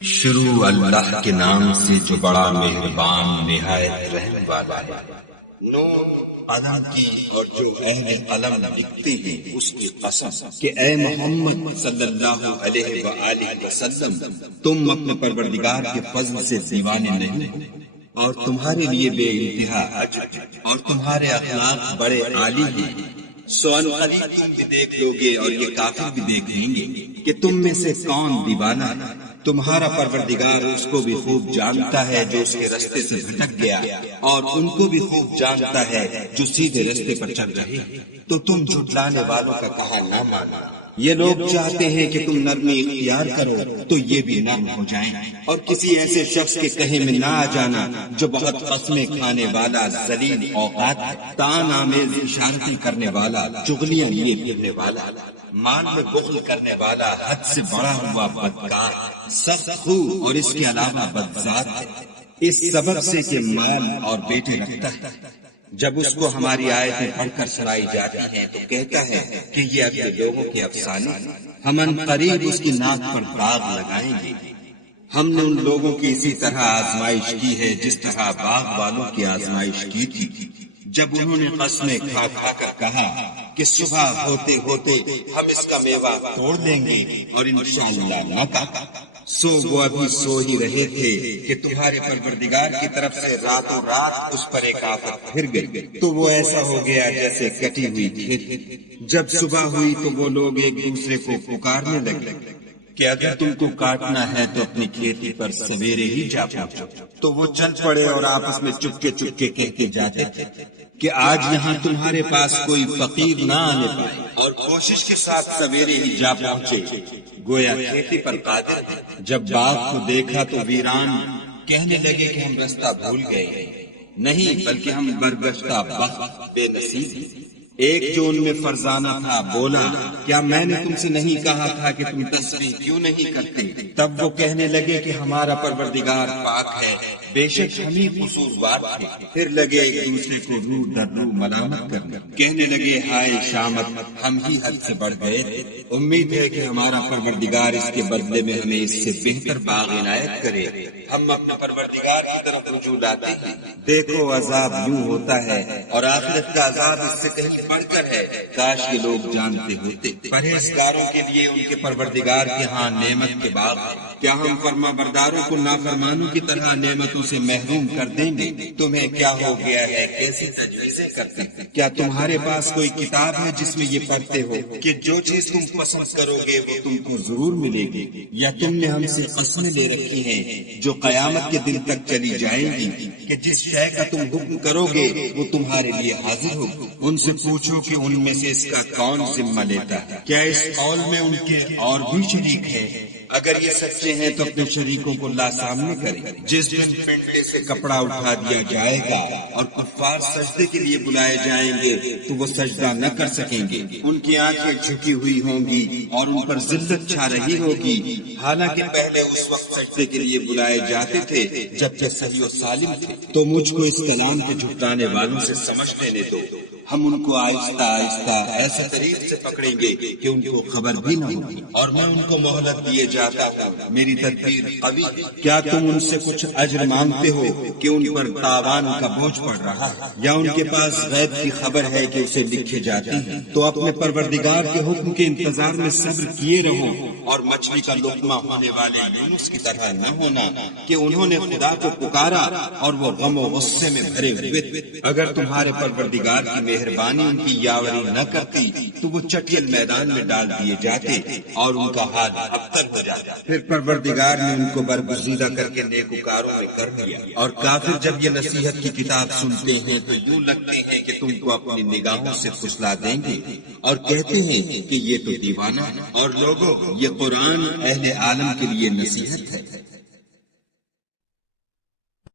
شروع اللہ کے نام سے جو بڑا مہربان نہایت رحم والا ہے۔ نون قلم کی اور جو اہل قلم لکھتے ہیں اس کی قسم کہ اے محمد صلی اللہ علیہ وآلہ وسلم تم اپنے پروردگار کے فضل سے دیوانے نہیں اور تمہارے لیے بے انتہا اجر اور تمہارے اخلاق بڑے عالی ہیں۔ سو ان قریب تم بھی دیکھ لو گے اور یہ کافر بھی دیکھ لیں گے کہ تم میں سے کون دیوانہ ہے۔ تمہارا پروردگار اس کو بھی خوب جانتا ہے جو اس کے رستے سے بھٹک گیا اور ان کو بھی خوب جانتا ہے جو سیدھے رستے پر چل رہے۔ تو تم جھٹلانے والوں کا کہا نہ مانا۔ یہ لوگ چاہتے ہیں کہ تم نرمی اختیار کرو تو یہ بھی نرم ہو جائیں، اور کسی ایسے شخص کے کہے میں نہ آ جانا جو بہت قسمیں کھانے والا، ذلیل اوقات، تان آمیز اشارتیں کرنے والا، چغلیاں لیے پھرنے والا، مال میں بخل کرنے والا، حد سے بڑا ہوا بدکار، سخت خو اور اس کے علاوہ بدذات ہے، اس سبب سے کہ مال اور بیٹے رکھتا ہے۔ جب اس کو ہماری آیتیں پڑھ کر سنائی جاتی ہیں تو کہتا ہے کہ یہ اپنے لوگوں کے افسانے ہیں، ہم ان قریب اس کی ناک پر داغ لگائیں گے۔ ہم نے ان لوگوں کی اسی طرح آزمائش کی ہے جس طرح باغ والوں کی آزمائش کی تھی، جب انہوں نے قسمیں کھا کھا کر کہا کہ صبح ہوتے ہوتے ہم اس کا میوہ توڑ لیں گے اور انشاءاللہ نہ کہا۔ سو وہ ابھی سو ہی رہے تھے کہ تمہارے پروردگار کی طرف سے راتوں رات اس پر ایک آفت پھر گئی، تو وہ ایسا ہو گیا جیسے کٹی ہوئی کھیت۔ جب صبح ہوئی تو وہ لوگ ایک دوسرے کو پکارنے لگے کہ اگر تم کو کاٹنا ہے تو اپنی کھیتی پر سویرے ہی جا پہنچو۔ تو وہ چل پڑے اور آپس میں چپکے چپکے کہتے جاتے تھے کہ آج یہاں تمہارے پاس کوئی فقیر نہ آنے پائے، اور کوشش کے ساتھ سویرے ہی جا پہنچے، گویا کھیتی پر قادر ہے۔ جب باغ کو دیکھا تو ویران کہنے لگے کہ ہم رستہ بھول گئے، نہیں بلکہ ہم برگشتہ بخت بے نصیب ہیں۔ ایک جو ان میں فرزانہ تھا بولا، کیا میں نے تم سے نہیں کہا تھا کہ تم تسبیح کیوں نہیں کرتے؟ تب وہ کہنے لگے کہ ہمارا پروردگار پاک ہے، بے شک ہم ہی قصوروار تھے۔ پھر لگے ایک دوسرے کو رو در رو ملامت کرنے، کہنے لگے ہائے شامت، ہم ہی حد سے بڑھ گئے تھے۔ امید ہے کہ ہمارا پروردگار اس کے بدلے میں ہمیں اس سے بہتر باغ عنایت کرے۔ ہم اپنے پروردگار کی طرف رجوع لاتے ہیں۔ دیکھو عذاب یوں ہوتا ہے اور آخرت کا عذاب اس سے کہیں بڑھ کر ہے، کاش یہ لوگ جانتے ہوتے۔ پرہیزگاروں کے لیے ان کے پروردگار کے ہاں نعمت کے باغ ہے۔ کیا ہم فرما برداروں کو نافرمانوں کی طرح نعمتوں سے محروم کر دیں گے؟ تمہیں کیا ہو گیا ہے، کیسی تجویزیں کرتے ہیں؟ کیا تمہارے پاس کوئی کتاب ہے جس میں یہ پڑھتے ہو کہ جو چیز تم پسند کرو گے وہ تم کو ضرور ملے گی؟ یا تم نے ہم سے قسمیں لے رکھی ہیں جو قیامت کے دن تک چلی جائیں گی کہ جس شے کا تم حکم کرو گے وہ تمہارے لیے حاضر ہوگی؟ ان سے پوچھو کہ ان میں سے اس کا کون ذمہ لیتا ہے؟ کیا اس قول میں ان کے اور بھی شریک ہے؟ اگر یہ سچے ہیں تو اپنے شریکوں کو لا سامنے کریں۔ جس دن پنڈے سے کپڑا اٹھا دیا جائے گا اور کفار سجدے کے لیے بلائے جائیں گے تو وہ سجدہ نہ کر سکیں گے، ان کی آنکھیں جھکی ہوئی ہوں گی اور ان پر ذلت چھا رہی ہوگی، حالانکہ پہلے اس وقت سجدے کے لیے بلائے جاتے تھے جبکہ صحیح و سالم تھے۔ تو مجھ کو اس کلام کے جھٹلانے والوں سے سمجھ لینے دو، ہم ان کو آہستہ آہستہ ایسے طریق سے پکڑیں گے کہ ان کو خبر بھی نہ ہوگی، اور میں ان کو مہلت دیے جاتا ہوں، میری تدبیر قوی ہے۔ کیا تم ان سے کچھ اجر مانگتے ہو کہ ان پر تاوان کا بوجھ پڑ رہا ہے، یا ان کے پاس غیب کی خبر ہے کہ اسے لکھے جاتی ہے؟ تو اپنے پروردگار کے حکم کے انتظار میں صبر کیے رہو، اور مچھلی کا لقمہ ہونے والے یونس کی طرح نہ ہونا کہ انہوں نے خدا کو پکارا اور وہ غم و غصے میں بھرے ہوئے تھے۔ اگر تمہارے پروردگار کی مہربانی ان کی یاوری نہ کرتی تو وہ چٹیل میدان میں ڈال دیے جاتے اور ان کا حال ابتر ہو جاتا۔ پھر پروردگار نے ان کو برگزیدہ کر کے نیکوکاروں میں کر دیا، اور کافر جب یہ نصیحت کی کتاب سنتے ہیں تو یوں لگتے ہیں کہ تم کو اپنی نگاہوں سے پھسلا دیں گے، اور کہتے ہیں کہ یہ تو دیوانہ ہے۔ اور لوگوں، یہ قرآن اہل عالم کے لیے نصیحت ہے۔